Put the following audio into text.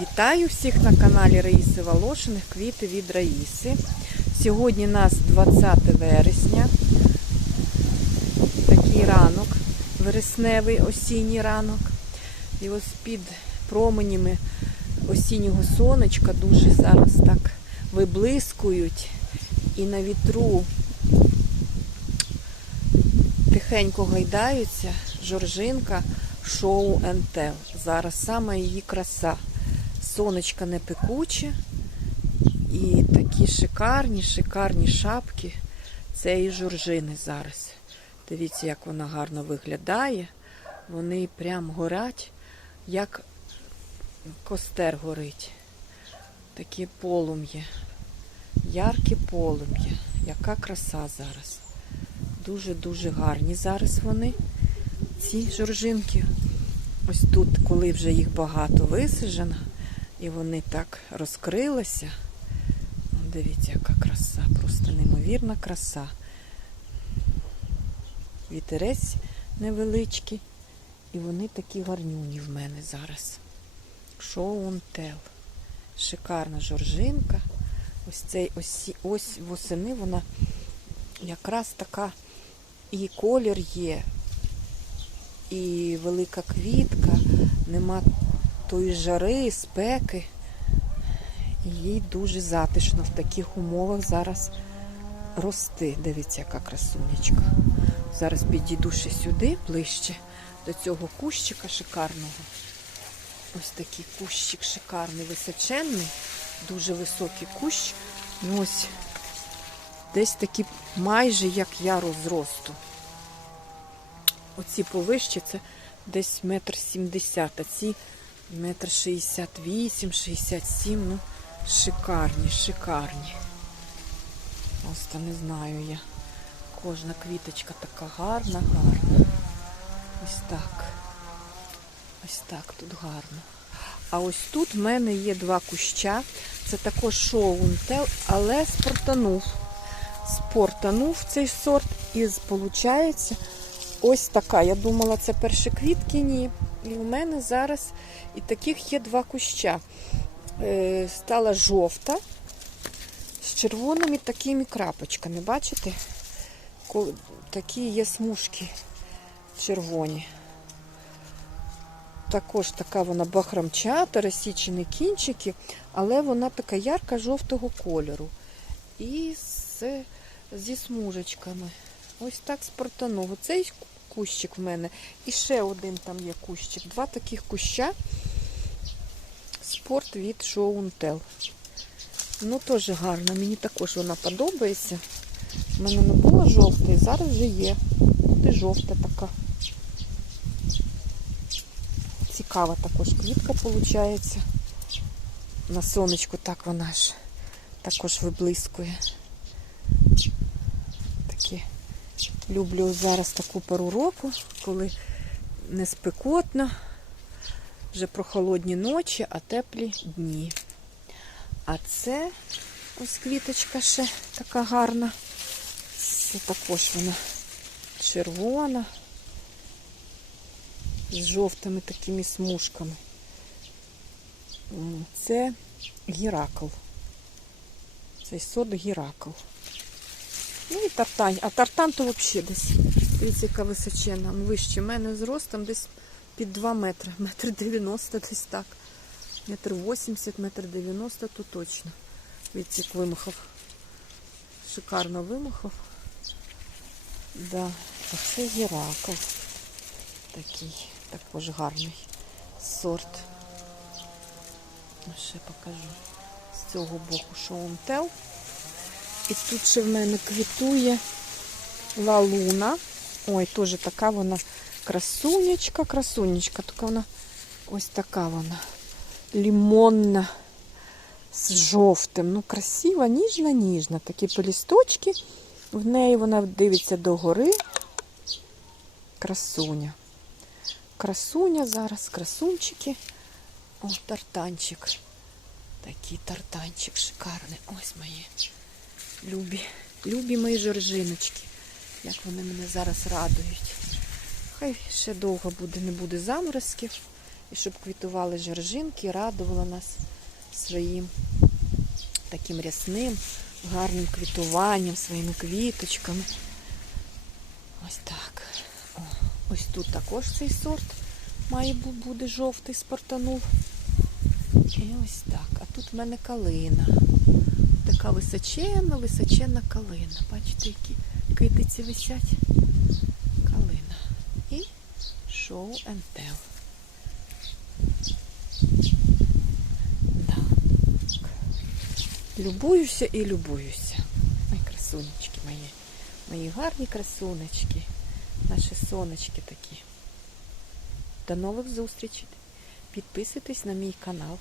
Вітаю всіх на каналі Раїси Волошиних Квіти від Раїси. Сьогодні у нас 20 вересня. Такий ранок, вересневий осінній ранок. І ось під променями осіннього сонечка дуже зараз так виблискують. І на вітру тихенько гайдаються жоржинка шоу НТ. Зараз саме її краса. Сонечка не пекуче. І такі шикарні, шикарні шапки цієї жоржини зараз. Дивіться, як вона гарно виглядає. Вони прям горять, як костер горить. Таке полум'я. Ярке полум'я. Яка краса зараз. Дуже-дуже гарні зараз вони, ці жоржинки. Ось тут, коли вже їх багато висаджено, і вони так розкрилися. Дивіться, яка краса, просто неймовірна краса. Вітерець невеличкий, і вони такі гарнюні в мене зараз. Шоу тел. Шикарна жоржинка. Ось цей ось, ось восени вона якраз така і колір є, і велика квітка, нема тої жари, спеки. І їй дуже затишно в таких умовах зараз рости. Дивіться, яка красунечка. Зараз підійду ще сюди, ближче до цього кущика шикарного. Ось такий кущик шикарний, височенний, дуже високий кущ. І ось десь такі майже як я розросту. Оці повище це десь метр сімдесят, а ці метр шістдесят вісім, шістдесят сім. Ну, шикарні, шикарні. Просто не знаю я. Кожна квіточка така гарна, гарна. Ось так. Ось так тут гарно. А ось тут в мене є два куща. Це також шоунтел, але спортанув. Спортанув цей сорт і виходить ось така. Я думала, це перші квітки, ні. І у мене зараз і таких є два куща. Е, стала жовта з червоними такими крапочками. Бачите? Такі є смужки червоні. Також така вона бахромчата, розсічені кінчики, але вона така ярка жовтого кольору. І з, зі смужечками. Ось так спортанув. Цей кущик в мене. І ще один там є кущик. Два таких куща. Спорт від Шоунтел. Ну, теж гарно. Мені також вона подобається. У мене не було жовтої, зараз вже є. От і жовта така. Цікава також квітка виходить. На сонечку так вона ж також виблискує. Такі люблю зараз таку пору року, коли не спекотно, вже прохолодні ночі, а теплі дні. А це ось квіточка ще така гарна. Це також вона червона з жовтими такими смужками. Це гіракл. Цей сорт гіракл. Ну і тартань. А тартан то взагалі десь. Дивіться, яка височена. Він Вище мене зростом десь під 2 метри. Метр 90 десь так. Метр 80, метр 90 то точно. Дивіться, як вимахав. Шикарно вимахав. Да. А це гіракл. Такий, також гарний сорт. Ще покажу. З цього боку шоунтел. І тут ще в мене квітує лалуна. Ой, теж така вона красунечка, красунечка. Тільки вона ось така вона. Лімонна з жовтим. Ну, красива, ніжна, ніжна. Такі полісточки. В неї вона дивиться догори. Красуня. Красуня зараз, красунчики. О, тартанчик. Такий тартанчик шикарний. Ось мої любі, любі мої жоржиночки. Як вони мене зараз радують. Хай ще довго буде, не буде заморозків. І щоб квітували жоржинки, радувала нас своїм таким рясним, гарним квітуванням, своїми квіточками. Ось так. О, ось тут також цей сорт має бу- буде жовтий, спортанув. І ось так. А тут в мене калина. Така височенна, височенна калина. Бачите, які китиці висять. Калина. І show and tell. Любуюся і любуюся. Ой, красунечки мої. Мої гарні красунечки. Наші сонечки такі. До нових зустрічей. Підписуйтесь на мій канал.